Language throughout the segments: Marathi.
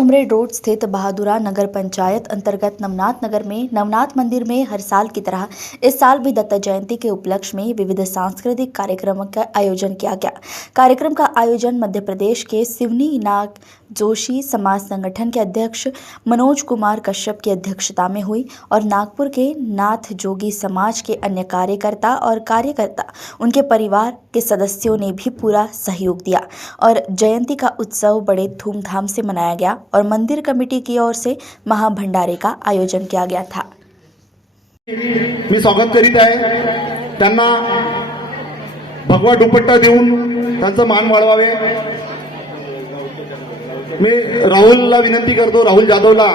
उमरेड रोड स्थित बहादुरा नगर पंचायत अंतर्गत नवनाथ नगर में, नवनाथ मंदिर में हर साल की तरह इस साल भी दत्ता जयंती के उपलक्ष्य में विविध सांस्कृतिक कार्यक्रमों का आयोजन किया गया। कार्यक्रम का आयोजन मध्य प्रदेश के सिवनी नाग जोशी समाज संगठन के अध्यक्ष, मनोज कुमार कश्यप की अध्यक्षता में हुई और नागपुर के नाथ जोगी समाज के अन्य कार्यकर्ता और कार्यकर्ता, उनके परिवार के सदस्यों ने भी पूरा सहयोग दिया। और जयंती का उत्सव बड़े धूमधाम से मनाया गया और मंदिर कमेटी की ओर से महाभंडारे का आयोजन किया गया था। स्वागत करीत त्यांना भगवा दुपट्टा त्यांचं मान वाढवावे. मी राहुलला विनंती करतो राहुल जाधवला.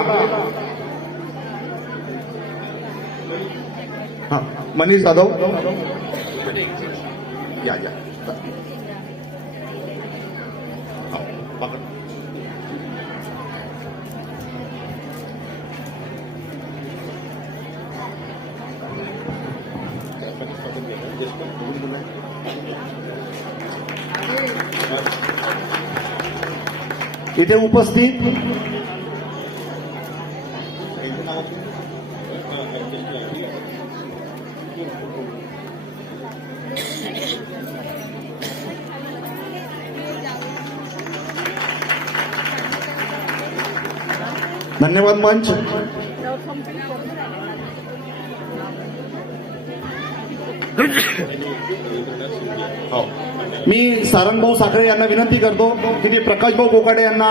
हा मनीष जाधव. या या. इथे उपस्थित धन्यवाद मंच. हो. मी सारंगभाऊ साखरे यांना विनंती करतो की ते प्रकाशभाऊ कोकाटे यांना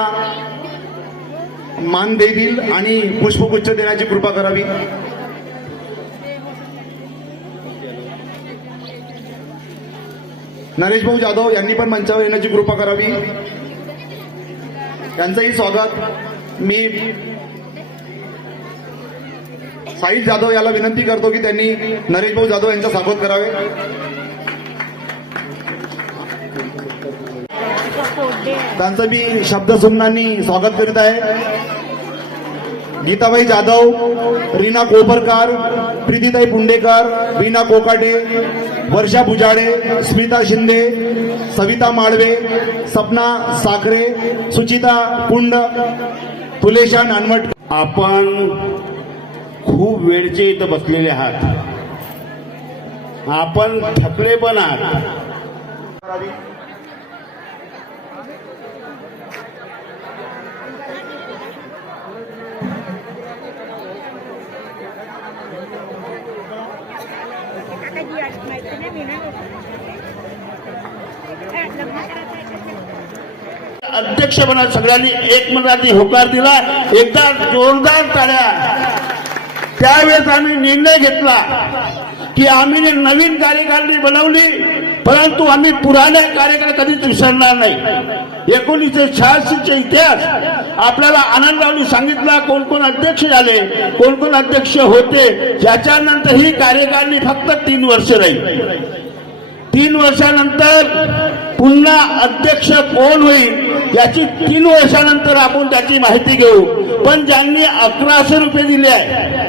मान देतील आणि पुष्पगुच्छ देण्याची कृपा करावी. नरेशभाऊ जाधव यांनी पण मंचावर येण्याची कृपा करावी. त्यांचंही स्वागत. मी साईद जाधव याला विनंती करतो की त्यांनी नरेशभाऊ जाधव यांचा स्वागत करावे. त्यांचं मी शब्दसुमनांनी स्वागत करीत आहे. गीताबाई जाधव रीना कोपरकर प्रीतीताई पुंडेकर रीना कोकाटे वर्षा बुजाडे स्मिता शिंदे सविता माळवे सपना साखरे सुचिता पुंड तुलेशा नानवट आपण खूप वेळचे इथं बसलेले आहात. आपण थकले पण आहात. कधी अध्यक्षपणा सगळ्यांनी एक मनाने होकार दिला एकदा जोरदार टाळ्या. त्यावेळेस आम्ही निर्णय घेतला की आम्ही नवीन कार्यकारिणी बनवली परंतु आम्ही पुराणे कार्यकाळ कधीच विसरणार नाही. एकोणीसशे शहाऐंशीचा इतिहास आपल्याला आनंदावली सांगितला कोण कोण अध्यक्ष झाले कोण कोण अध्यक्ष होते ज्याच्यानंतर ही कार्यकारिणी फक्त तीन वर्ष राहील. तीन वर्षानंतर पुन्हा अध्यक्ष कोण होईल याची तीन वर्षानंतर आपण त्याची माहिती घेऊ. पण ज्यांनी अकराशे रुपये दिले आहे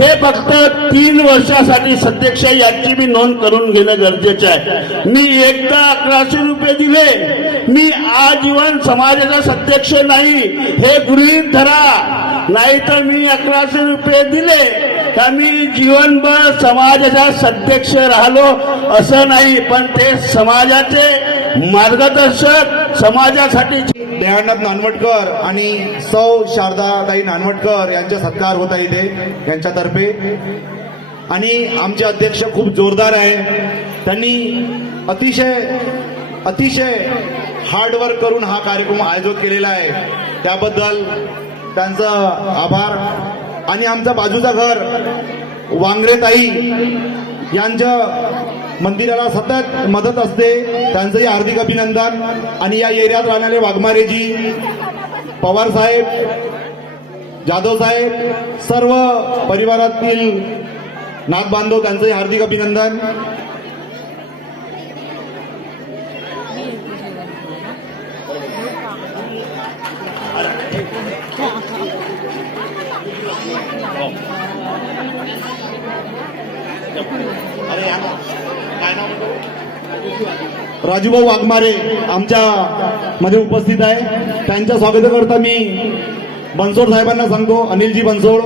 हे फक्त तीन वर्षासाठी सध्यक्ष याची मी नोंद करून घेणं गरजेचं आहे. मी एकदा अकराशे रुपये दिले. मी आजीवन समाजाचा सध्यक्ष नाही. हे गृहीत धरा. नाहीतर मी अकराशे रुपये दिले का मी जीवनभर समाजाचा सध्यक्ष राहिलो असं नाही. पण ते समाजाचे मार्गदर्शक समाजासाठी दयानंद नानवटकर आणि सौ शारदाताई नानवटकर यांचा सत्कार होत आहे इथे यांच्यातर्फे. आणि आमचे अध्यक्ष खूप जोरदार आहे. त्यांनी अतिशय अतिशय हार्डवर्क करून हा कार्यक्रम आयोजित केलेला आहे. त्याबद्दल त्यांचं आभार. आणि आमचं बाजूचं घर वांगरेताई यांच्या मंदिराला सतत मदत असते. त्यांचंही हार्दिक अभिनंदन. आणि या एरियात राहणारे वाघमारेजी पवार साहेब जाधव साहेब सर्व परिवारातील नागबांधव त्यांचंही हार्दिक अभिनंदन. राजूभाऊ वाघमारे आमच्या मध्ये उपस्थित आहे. त्यांच्या स्वागताकरता मी बनसोड साहेबांना सांगतो अनिलजी बनसोड.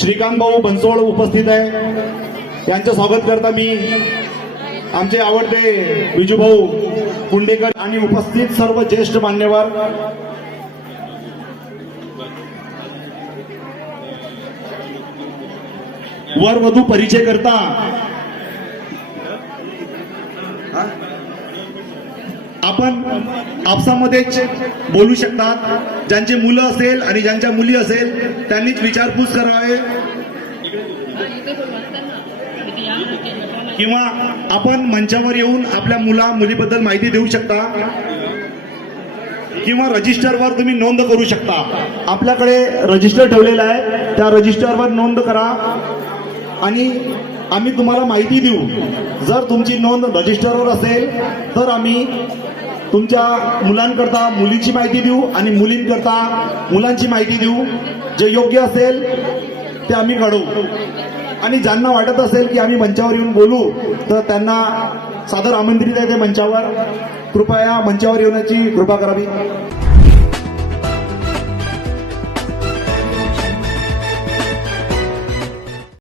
श्रीकांत भाऊ बनसोड उपस्थित आहे. त्यांचं स्वागत करता मी आमचे आवडते विजूभाऊ कुंडेकर आणि उपस्थित सर्व ज्येष्ठ मान्यवर वर वधू परिचय करता. आपण आपसामध्येच बोलू शकतात. ज्यांची मुलं असेल आणि ज्यांच्या मुली असेल त्यांनीच विचारपूस करावे. किंवा आपण मंचावर येऊन आपल्या मुला मुलीबद्दल माहिती देऊ शकता. किंवा रजिस्टरवर तुम्ही नोंद करू शकता. आपल्याकडे रजिस्टर ठेवलेलं आहे. त्या रजिस्टरवर नोंद करा. आणि आम्ही तुम्हाला माहिती देऊ. जर तुमची नोंद रजिस्टरवर असेल तर आम्ही तुमच्या मुलांकरता मुलीची माहिती देऊ आणि मुलींकरता मुलांची माहिती देऊ. जे योग्य असेल ते आम्ही घडवू. आणि ज्यांना वाटत असेल की आम्ही मंचावर येऊन बोलू तर त्यांना सादर आमंत्रित आहे ते मंचावर. कृपया मंचावर येण्याची कृपा करावी.